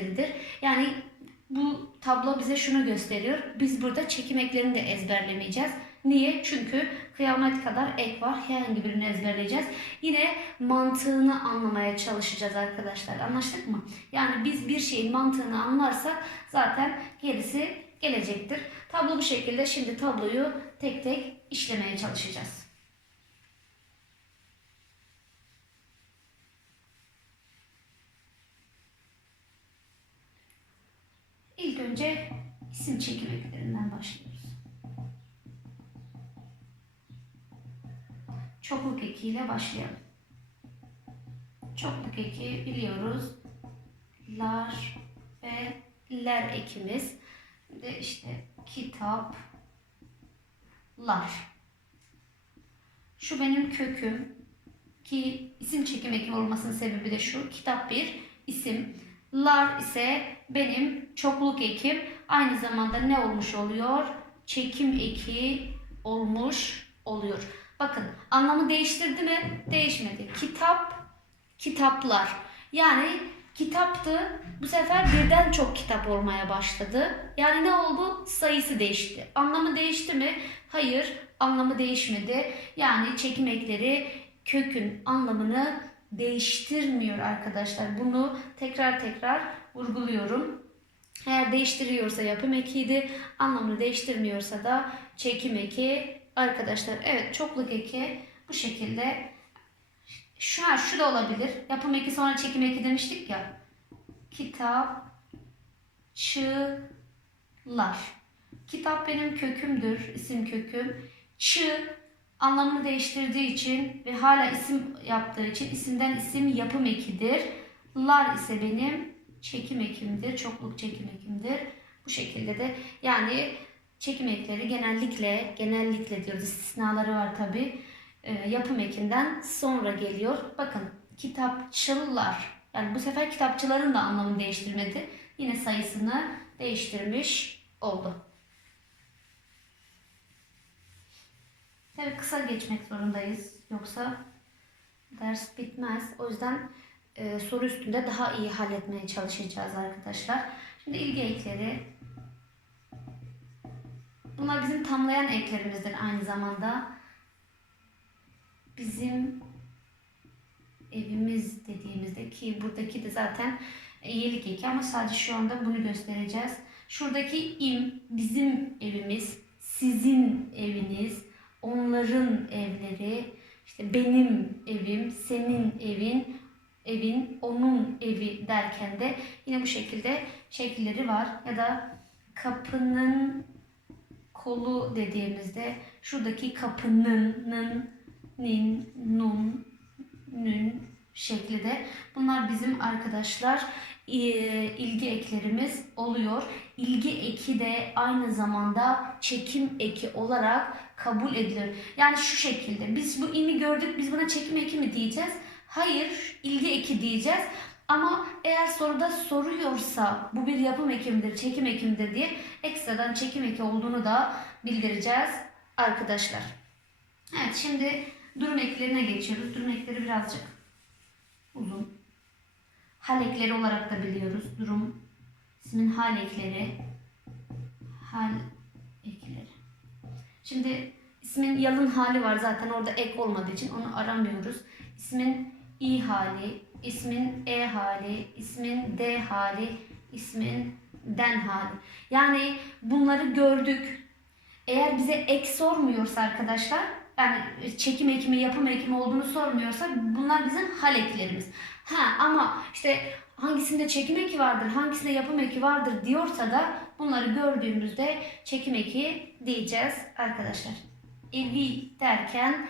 ekleridir. Yani bu tablo bize şunu gösteriyor. Biz burada çekim eklerini de ezberlemeyeceğiz. Niye? Çünkü kıyamet kadar ek var. Herhangi birini ezberleyeceğiz. Yine mantığını anlamaya çalışacağız arkadaşlar. Anlaştık mı? Yani biz bir şeyin mantığını anlarsak zaten gerisi gelecektir. Tablo bu şekilde. Şimdi tabloyu tek tek işlemeye çalışacağız. Önce isim çekim eklerinden başlıyoruz. Çokluk ekiyle başlayalım. Çokluk eki biliyoruz. Lar ve ler ekimiz. Ve işte kitap, lar. Şu benim köküm ki isim çekim eki olmasının sebebi de şu. Kitap bir isim. Lar ise benim çokluk ekim. Aynı zamanda ne olmuş oluyor? Çekim eki olmuş oluyor. Bakın anlamı değiştirdi mi? Değişmedi. Kitap, kitaplar. Yani kitaptı. Bu sefer birden çok kitap olmaya başladı. Yani ne oldu? Sayısı değişti. Anlamı değişti mi? Hayır, anlamı değişmedi. Yani çekim ekleri kökün anlamını değiştirmiyor arkadaşlar. Bunu tekrar tekrar vurguluyorum. Eğer değiştiriyorsa yapım ekiydi, anlamını değiştirmiyorsa da çekim eki arkadaşlar. Evet, çokluk eki bu şekilde. Şu an şu da olabilir. Yapım eki sonra çekim eki demiştik ya. Kitap, çılar. Kitap benim kökümdür, isim köküm. Çı anlamını değiştirdiği için ve hala isim yaptığı için isimden isim yapım ekidir. Lar ise benim çekim ekimdir, çokluk çekim ekimdir. Bu şekilde de yani çekim ekleri genellikle, genellikle diyoruz istisnaları var tabi. yapım ekinden sonra geliyor. Bakın kitapçılar. Yani bu sefer kitapçıların da anlamını değiştirmedi. Yine sayısını değiştirmiş oldu. Tabii kısa geçmek zorundayız. Yoksa ders bitmez. O yüzden e, soru üstünde daha iyi halletmeye çalışacağız arkadaşlar. Şimdi ilgi ekleri. Bunlar bizim tamlayan eklerimizdir aynı zamanda. Bizim evimiz dediğimizde ki buradaki de zaten iyilik eki ama sadece şu anda bunu göstereceğiz. Şuradaki im bizim evimiz, sizin eviniz, onların evleri, işte benim evim, senin evin, evin, onun evi derken de yine bu şekilde şekilleri var. Ya da kapının kolu dediğimizde şuradaki kapının, nın, nin, nun, nün şekli de bunlar bizim arkadaşlar ilgi eklerimiz oluyor. İlgi eki de aynı zamanda çekim eki olarak kabul edilir. Yani şu şekilde biz bu imi gördük biz buna çekim eki mi diyeceğiz? Hayır ilgi eki diyeceğiz. Ama eğer soruda soruyorsa bu bir yapım ekimidir, çekim ekimidir diye ekstradan çekim eki olduğunu da bildireceğiz arkadaşlar. Evet şimdi durum eklerine geçiyoruz. Durum ekleri birazcık uzun. Hal ekleri olarak da biliyoruz. Durum ismin hal ekleri. Hal ekleri. Şimdi ismin yalın hali var zaten orada ek olmadığı için onu aramıyoruz. İsmin i hali, ismin e hali, ismin d hali, ismin den hali. Yani bunları gördük. Eğer bize ek sormuyorsa arkadaşlar yani çekim ekimi, yapım ekimi olduğunu sormuyorsa bunlar bizim hal eklerimiz. Ha ama işte hangisinde çekim eki vardır, hangisinde yapım eki vardır diyorsa da bunları gördüğümüzde çekim eki diyeceğiz arkadaşlar. Evi derken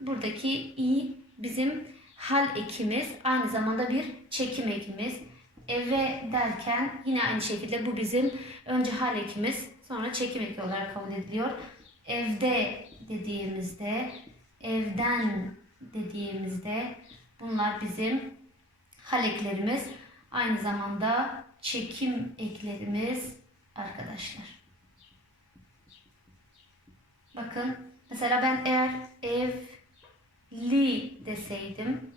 buradaki i bizim hal ekimiz, aynı zamanda bir çekim ekimiz. Eve derken yine aynı şekilde bu bizim önce hal ekimiz, sonra çekim eki olarak kabul ediliyor. Evde dediğimizde, evden dediğimizde bunlar bizim hal eklerimiz. Aynı zamanda çekim eklerimiz arkadaşlar. Bakın mesela ben eğer evli deseydim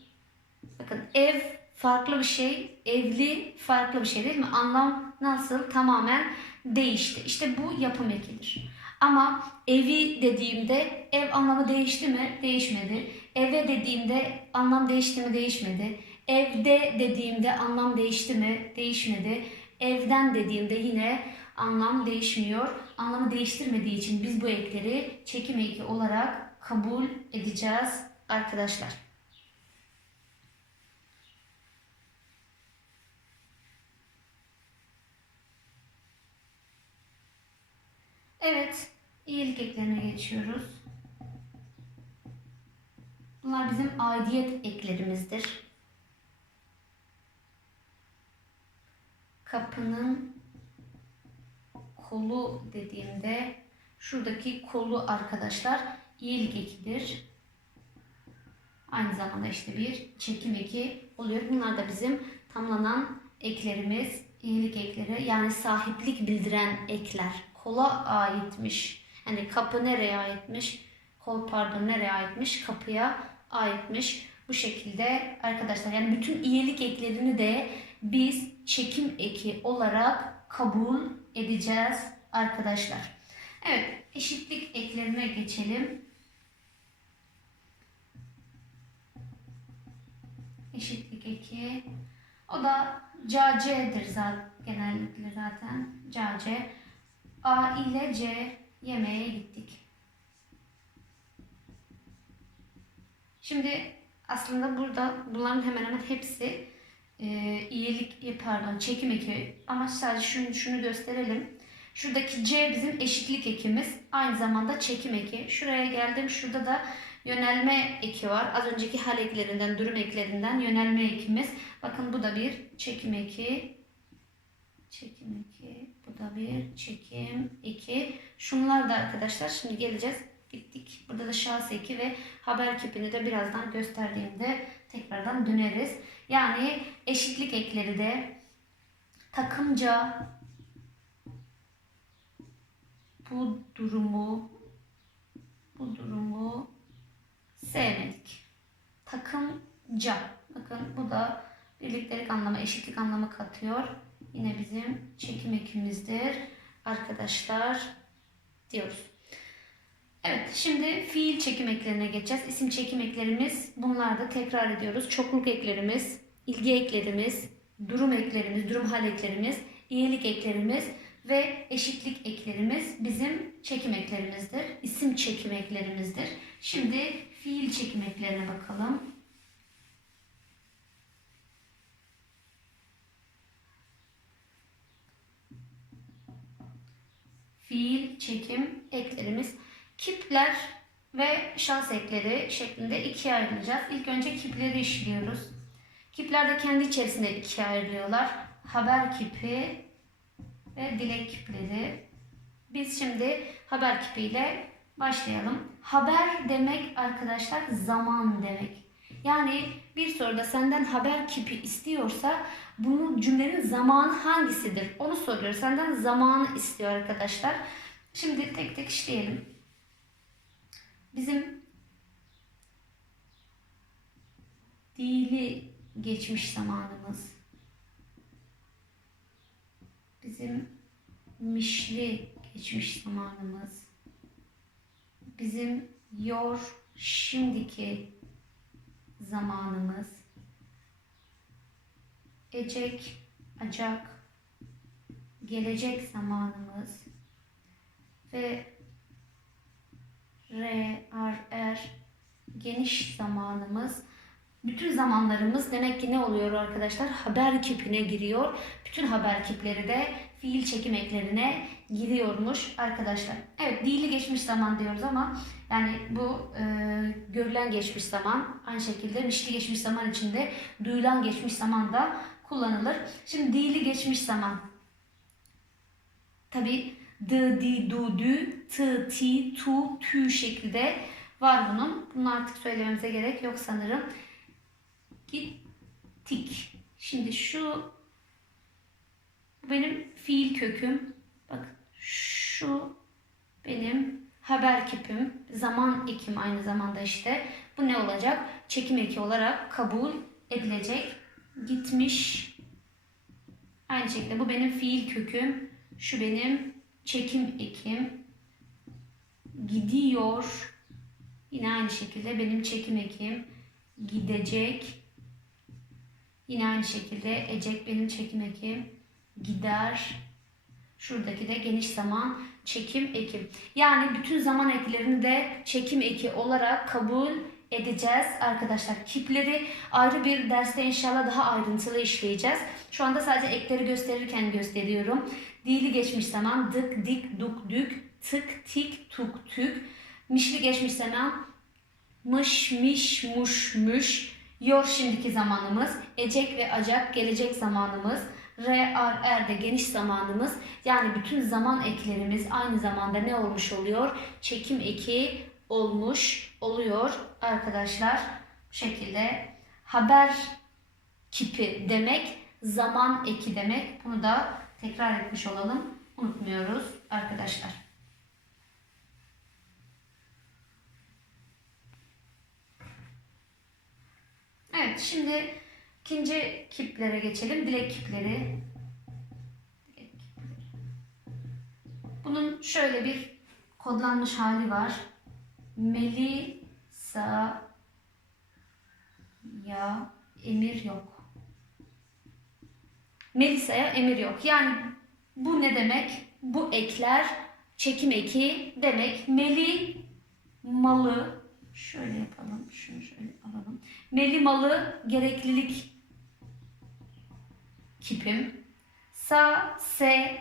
bakın ev farklı bir şey, evli farklı bir şey değil mi? Anlam nasıl tamamen değişti. İşte bu yapım ekidir. Ama evi dediğimde ev anlamı değişti mi? Değişmedi. Eve dediğimde anlam değişti mi? Değişmedi. Evde dediğimde anlam değişti mi? Değişmedi. Evden dediğimde yine anlam değişmiyor. Anlamı değiştirmediği için biz bu ekleri çekim eki olarak kabul edeceğiz arkadaşlar. Evet, iyilik eklerine geçiyoruz. Bunlar bizim aidiyet eklerimizdir. Kapının kolu dediğimde şuradaki kolu arkadaşlar iyilik ekidir. Aynı zamanda işte bir çekim eki oluyor. Bunlar da bizim tamlanan eklerimiz, iyilik ekleri yani sahiplik bildiren ekler. Kola aitmiş. Yani kapı nereye aitmiş? Kol pardon nereye aitmiş? Kapıya aitmiş. Bu şekilde arkadaşlar yani bütün iyilik eklerini de biz çekim eki olarak kabul edeceğiz arkadaşlar. Evet eşitlik eklerine geçelim. Eşitlik eki. O da CAC'dir zaten genellikle zaten. CAC. A ile C yemeğe gittik. Şimdi aslında burada bunların hemen hemen hepsi e, iyilik pardon çekim eki ama sadece şunu, şunu gösterelim. Şuradaki C bizim eşitlik ekimiz. Aynı zamanda çekim eki. Şuraya geldim. Şurada da yönelme eki var. Az önceki hal eklerinden, durum eklerinden yönelme ekimiz. Bakın bu da bir çekim eki. Çekim eki. Bu da bir çekim eki. Şunlar da arkadaşlar şimdi geleceğiz. Gittik. Burada da şahıs eki ve haber kipini de birazdan gösterdiğimde tekrardan döneriz. Yani eşitlik ekleri de takımca bu durumu bu durumu sevmedik. Takımca. Bakın bu da birliktelik anlamı, eşitlik anlamı katıyor. Yine bizim çekim ekimizdir. Arkadaşlar diyoruz. Evet şimdi fiil çekim eklerine geçeceğiz. İsim çekim eklerimiz bunlar da tekrar ediyoruz. Çokluk eklerimiz, ilgi eklerimiz, durum eklerimiz, durum hal eklerimiz, iyilik eklerimiz ve eşitlik eklerimiz bizim çekim eklerimizdir. İsim çekim eklerimizdir. Şimdi fiil çekim eklerine bakalım. Fiil çekim eklerimiz kipler ve şans ekleri şeklinde ikiye ayrılacağız. İlk önce kipleri işliyoruz. Kipler de kendi içerisinde ikiye ayrılıyorlar. Haber kipi ve dilek kipleri. Biz şimdi haber kipiyle başlayalım. Haber demek arkadaşlar zaman demek. Yani bir soruda senden haber kipi istiyorsa bunun cümlenin zamanı hangisidir? Onu soruyor. Senden zamanı istiyor arkadaşlar. Şimdi tek tek işleyelim. Bizim dili geçmiş zamanımız. Bizim mişli geçmiş zamanımız. Bizim yor şimdiki zamanımız. Ecek, acak, gelecek zamanımız. Ve re, ar, er, geniş zamanımız. Bütün zamanlarımız demek ki ne oluyor arkadaşlar? Haber kipine giriyor. Bütün haber kipleri de fiil çekim eklerine giriyormuş arkadaşlar. Evet dili geçmiş zaman diyoruz ama yani bu e, görülen geçmiş zaman aynı şekilde mişli geçmiş zaman içinde duyulan geçmiş zaman da kullanılır. Şimdi dili geçmiş zaman. Tabi d, di, du, dü, t, ti, tu, tü şeklinde var bunun. Bunu artık söylememize gerek yok sanırım. Gittik. Şimdi şu bu benim fiil köküm. Bak şu benim haber kipim. Zaman ekim aynı zamanda işte. Bu ne olacak? Çekim eki olarak kabul edilecek gitmiş. Aynı şekilde bu benim fiil köküm. Şu benim çekim ekim. Gidiyor. Yine aynı şekilde benim çekim ekim. Gidecek. Yine aynı şekilde ecek benim çekim ekim. Gider. Şuradaki de geniş zaman çekim ekim. Yani bütün zaman eklerini de çekim eki olarak kabul edeceğiz arkadaşlar. Kipleri ayrı bir derste inşallah daha ayrıntılı işleyeceğiz. Şu anda sadece ekleri gösterirken gösteriyorum. Dili geçmiş zaman dık, dik, duk, dük, tık, tik, tuk, tük. Mişli geçmiş zaman mış, miş, muş, müş. Yor şimdiki zamanımız. Ecek ve acak gelecek zamanımız. Re, ar, er de geniş zamanımız. Yani bütün zaman eklerimiz aynı zamanda ne olmuş oluyor? Çekim eki olmuş oluyor arkadaşlar. Bu şekilde haber kipi demek zaman eki demek. Bunu da tekrar etmiş olalım. Unutmuyoruz arkadaşlar. Evet şimdi ikinci kiplere geçelim. Dilek kipleri. Bunun şöyle bir kodlanmış hali var. Melisa ya emir yok. Melisa'ya emir yok. Yani bu ne demek? Bu ekler çekim eki demek. Meli malı şöyle yapalım. Şunu şöyle alalım. Meli malı gereklilik kipim. Sa se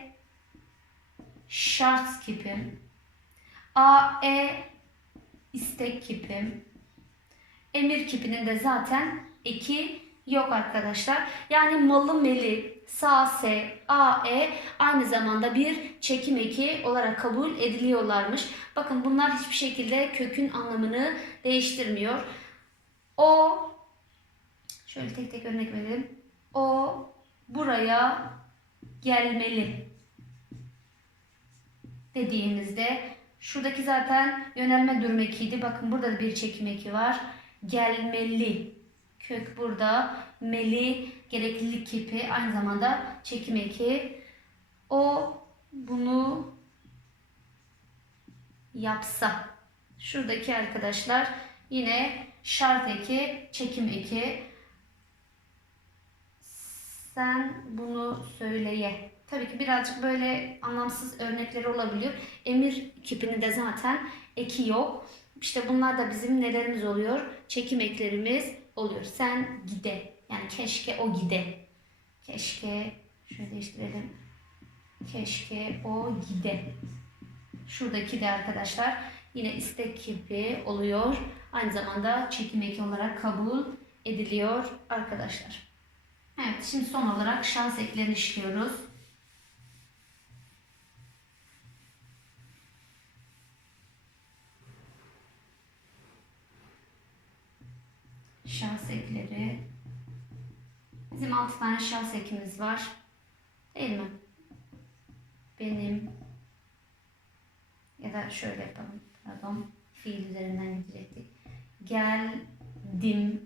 şart kipim. A e istek kipim. Emir kipinin de zaten eki yok arkadaşlar. Yani malı meli, sa, se, a, e aynı zamanda bir çekim eki olarak kabul ediliyorlarmış. Bakın bunlar hiçbir şekilde kökün anlamını değiştirmiyor. O, şöyle tek tek örnek verelim. O buraya gelmeli dediğimizde Şuradaki zaten yönelme durum ekiydi. Bakın burada da bir çekim eki var. Gelmeli. Kök burada. Meli gereklilik kipi. Aynı zamanda çekim eki. O bunu yapsa. Şuradaki arkadaşlar yine şart eki, çekim eki. Sen bunu söyleye. Tabii ki birazcık böyle anlamsız örnekleri olabiliyor. Emir kipini de zaten eki yok. İşte bunlar da bizim nelerimiz oluyor? Çekim eklerimiz oluyor. Sen gide. Yani keşke o gide. Keşke şöyle değiştirelim. Keşke o gide. Şuradaki de arkadaşlar yine istek kipi oluyor. Aynı zamanda çekim eki olarak kabul ediliyor arkadaşlar. Evet şimdi son olarak şans eklerini işliyoruz. şahs ekleri. Bizim 6 tane şahs ekimiz var. Değil mi? Benim ya da şöyle yapalım. Pardon. Fiil üzerinden gidecektik. Geldim.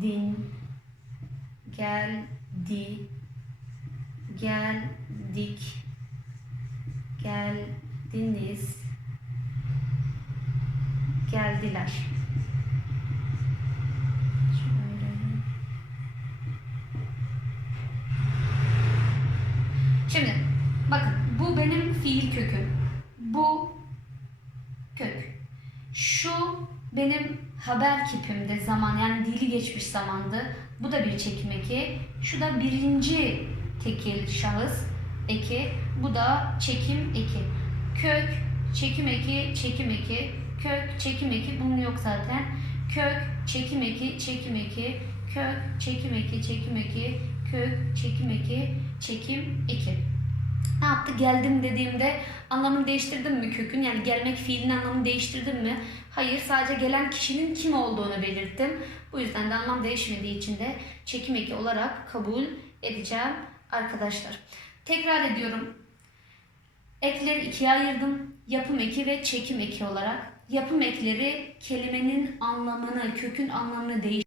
Geldin. Geldi. Geldik. Geldiniz. Geldiler. Şimdi bakın bu benim fiil köküm. Bu kök. Şu benim haber kipimde zaman yani dili geçmiş zamandı. Bu da bir çekim eki. Şu da birinci tekil şahıs eki. Bu da çekim eki. Kök, çekim eki, çekim eki. Kök, çekim eki. Bunun yok zaten. Kök, çekim eki, çekim eki. Kök, çekim eki, çekim eki. Kök, çekim eki, çekim eki. Ne yaptı? Geldim dediğimde anlamını değiştirdim mi kökün? Yani gelmek fiilin anlamını değiştirdim mi? Hayır. Sadece gelen kişinin kim olduğunu belirttim. Bu yüzden de anlam değişmediği için de çekim eki olarak kabul edeceğim arkadaşlar. Tekrar ediyorum. Ekleri ikiye ayırdım. Yapım eki ve çekim eki olarak. Yapım ekleri kelimenin anlamını, kökün anlamını değiştiriyor.